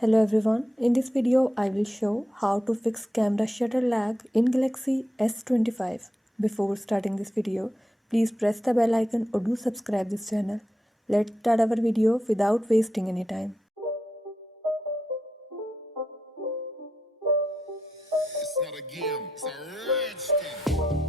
Hello everyone, in this video I will show how to fix camera shutter lag in Galaxy S25. Before starting this video, please press the bell icon or do subscribe this channel. Let's start our video without wasting any time. It's not a game, it's a rich thing.